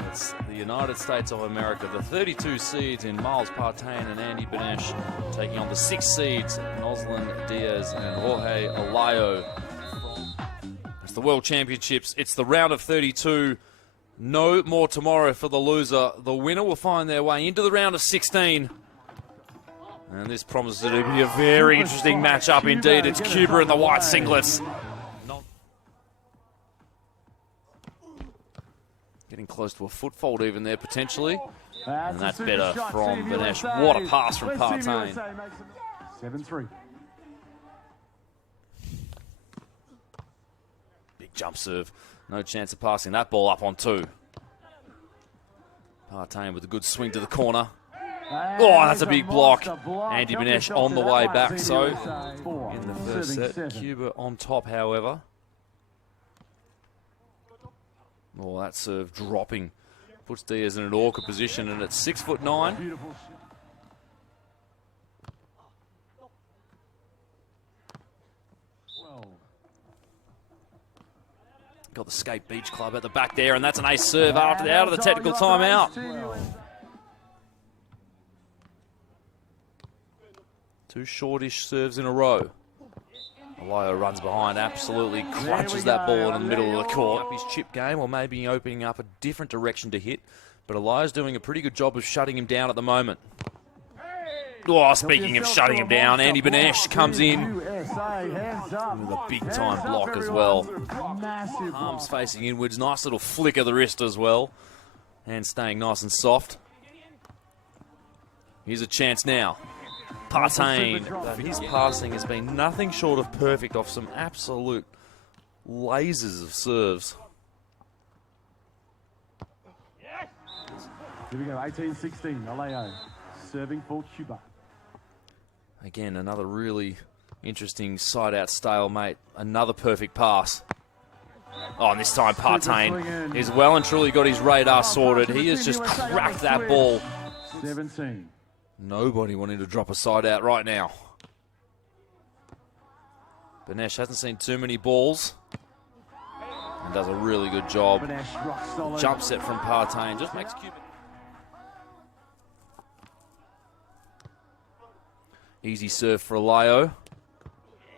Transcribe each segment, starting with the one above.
It's the United States of America, the 32 seeds in Miles Partain and Andy Benesh, taking on the 6 seeds, Noslin, Diaz and Jorge Alayo. It's the World Championships. It's the round of 32. No more tomorrow for the loser. The winner will find their way into the round of 16. And this promises to be a very interesting matchup indeed. It's Cuba in the white singlets. Getting close to a footfold even there potentially. And that's better from Benesh. What a pass from Partain. 7-3. Big jump serve. No chance of passing that ball up on 2. Partain with a good swing to the corner. Oh, that's a big block. Andy Benesh on the way back. So in the first set, Cuba on top, however. Oh, that serve dropping. Puts Diaz in an awkward position, and it's 6'9". Got the Skate Beach Club at the back there, and that's an ace serve out of the technical timeout. 2 shortish serves in a row. Alayo runs behind, absolutely crunches that ball in the middle of the court. His chip game, or maybe opening up a different direction to hit. But Alayo's doing a pretty good job of shutting him down at the moment. Oh, speaking of shutting him down, Andy Benesh comes in with a big-time block as well. Arms facing inwards, nice little flick of the wrist as well. And staying nice and soft. Here's a chance now. Partain. His passing has been nothing short of perfect off some absolute lasers of serves. Here we go, 18-16, Alayo serving for Cuba. Again, another really interesting side-out stalemate. Another perfect pass. Oh, and this time Partain is well and truly got his radar sorted. He has just cracked that ball. 17. Nobody wanting to drop a side out right now. Benesh hasn't seen too many balls and does a really good job. Jump set from Partain just makes Cuba. Easy serve for Alayo.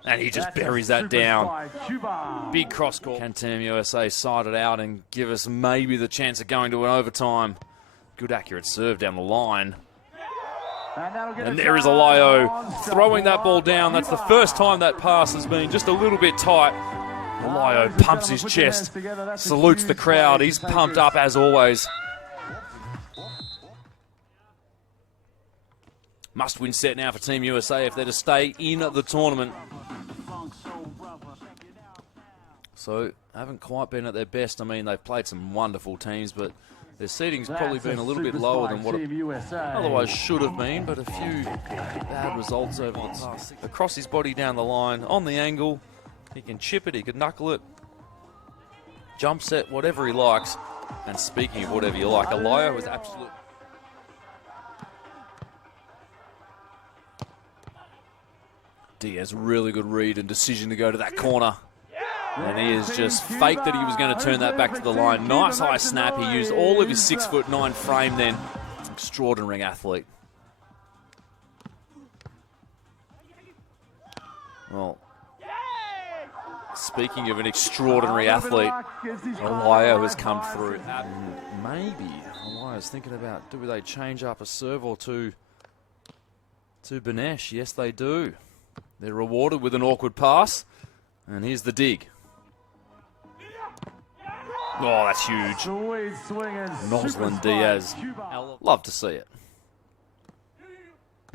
And he just buries that down. Big cross court. Can Team USA side it out and give us maybe the chance of going to an overtime? Good accurate serve down the line. And there is Alayo throwing that ball down. That's the first time that pass has been just a little bit tight. Alayo pumps his chest, salutes the crowd. He's pumped up as always. Must-win set now for Team USA if they're to stay in the tournament. So, haven't quite been at their best. I mean, they've played some wonderful teams, but their seeding's probably been a little bit lower than what it otherwise should have been, but a few bad results over the past. Across his body down the line, on the angle, he can chip it, he can knuckle it, jump set, whatever he likes. And speaking of whatever you like, Alayo was absolute. Diaz, really good read and decision to go to that corner. And he has just faked that he was going to turn that back to the line. Nice high snap. He used all of his 6'9" frame then. Extraordinary athlete. Well, speaking of an extraordinary athlete, Alayo has come through. Maybe Alayo's thinking about, do they change up a serve or two to Benesh? Yes, they do. They're rewarded with an awkward pass. And here's the dig. Oh, that's huge. Noslin Diaz. Love to see it.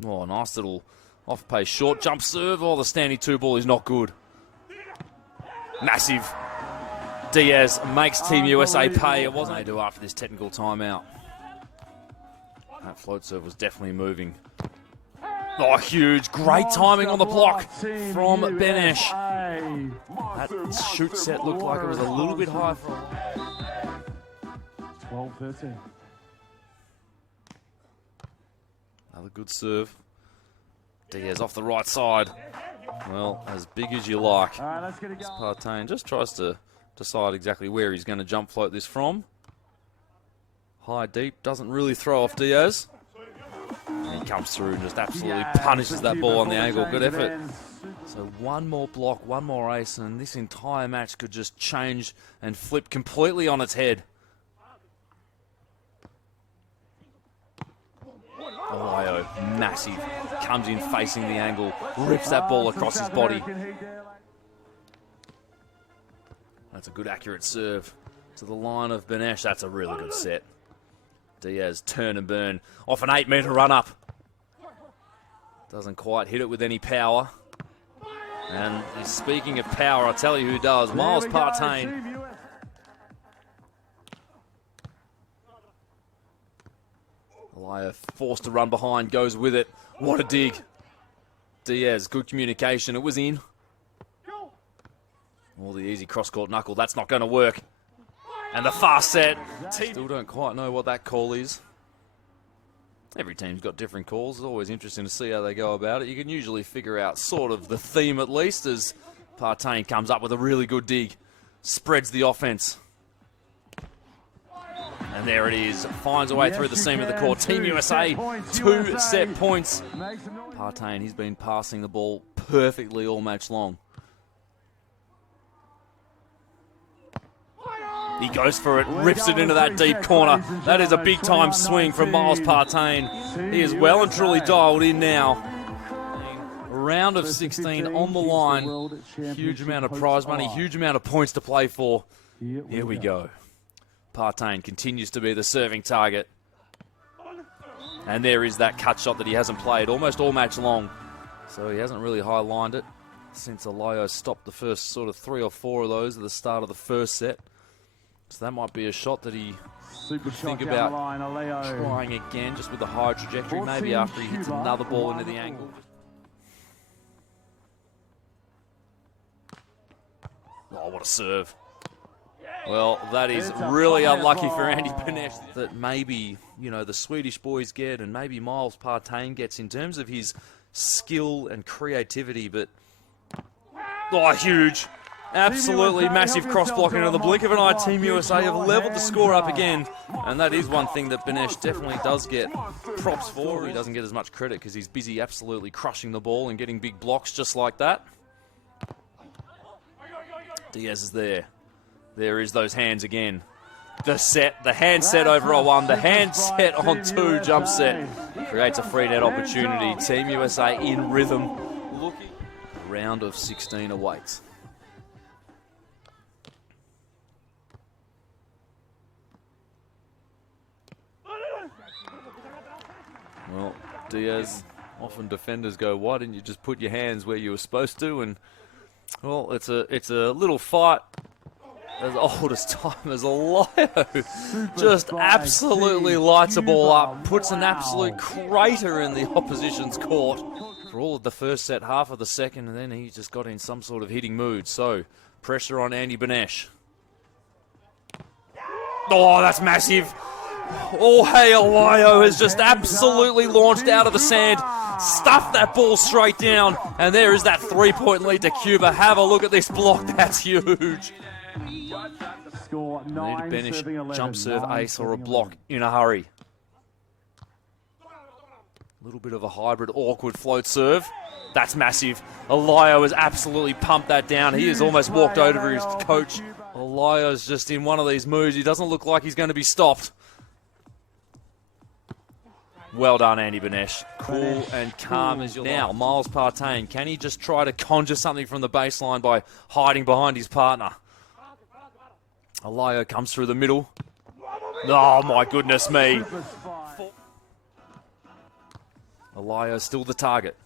Oh, nice little off-pace short jump serve. Oh, the standing 2 ball is not good. Massive. Diaz makes Team USA pay. It wasn't they do after this technical timeout. That float serve was definitely moving. Oh, huge. Great timing on the block from Benesh. That shoot set looked like it was a little bit high for 12-13. Another good serve. Diaz off the right side. Well, as big as you like. Partain just tries to decide exactly where he's going to jump float this from. High deep, doesn't really throw off Diaz. And he comes through and just absolutely punishes that ball on the angle. Good effort. So one more block, one more ace, and this entire match could just change and flip completely on its head. Alayo, massive, comes in facing the angle, rips that ball across his body. That's a good accurate serve to the line of Benesh. That's a really good set. Diaz, turn and burn, off an 8-metre run-up. Doesn't quite hit it with any power. And speaking of power, I'll tell you who does. Miles Partain. Alayo forced to run behind, goes with it. What a dig. Diaz, good communication. It was in. All the easy cross-court knuckle. That's not going to work. And the fast set. Still don't quite know what that call is. Every team's got different calls. It's always interesting to see how they go about it. You can usually figure out sort of the theme at least as Partain comes up with a really good dig. Spreads the offense. And there it is. Finds a way through the seam of the court. Team USA, 2 set points. Partain, he's been passing the ball perfectly all match long. He goes for it, rips it into that deep corner. That is a big-time swing from Miles Partain. He is well and truly dialed in now. Round of 16 on the line. Huge amount of prize money, huge amount of points to play for. Here we go. Partain continues to be the serving target. And there is that cut shot that he hasn't played almost all match long. So he hasn't really high-lined it since Alayo stopped the first sort of 3 or 4 of those at the start of the first set. So that might be a shot that he would think about trying again, just with the higher trajectory, maybe after he hits another ball into the angle. Oh, what a serve. Well, that is really unlucky for Andy Benesh that maybe, you know, the Swedish boys get and maybe Miles Partain gets in terms of his skill and creativity, but oh, huge. Absolutely massive cross-block into the blink of an eye. Team USA have leveled the score up again. And that is one thing that Benesh definitely does get props for. He doesn't get as much credit because he's busy absolutely crushing the ball and getting big blocks just like that. Diaz is there. There is those hands again. The set, the hand set over on 1, the hand set on 2, jump set. Creates a free net opportunity. Team USA in rhythm. Looking. Round of 16 awaits. Well, Diaz, often defenders go, why didn't you just put your hands where you were supposed to? And, well, it's a little fight as old as time as Alayo. Just absolutely lights a ball up, puts an absolute crater in the opposition's court for all of the first set, half of the second, and then he just got in some sort of hitting mood. So, pressure on Andy Benesh. Oh, that's massive. Oh, hey, Alayo has just absolutely launched out of the sand, stuffed that ball straight down, and there is that 3-point lead to Cuba. Have a look at this block. That's huge. Need a Benesh jump serve ace or a block in a hurry. A little bit of a hybrid, awkward float serve. That's massive. Alayo has absolutely pumped that down. He has almost walked over his coach. Alayo's just in one of these moves. He doesn't look like he's going to be stopped. Well done, Andy Benesh. Cool and calm as you're. Now, Miles Partain, can he just try to conjure something from the baseline by hiding behind his partner? Alayo comes through the middle. Oh, my goodness me. Alayo still the target.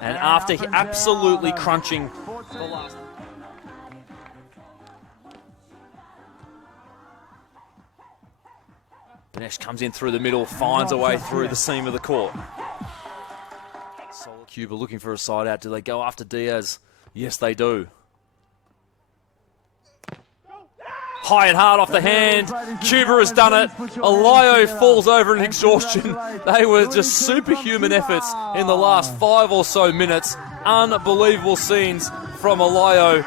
And after absolutely crunching the last... Benesh comes in through the middle, finds a way through the seam of the court. Cuba looking for a side out. Do they go after Diaz? Yes, they do. High and hard off the hand. Cuba has done it. Alayo falls over in exhaustion. They were just superhuman efforts in the last 5 or so minutes. Unbelievable scenes from Alayo.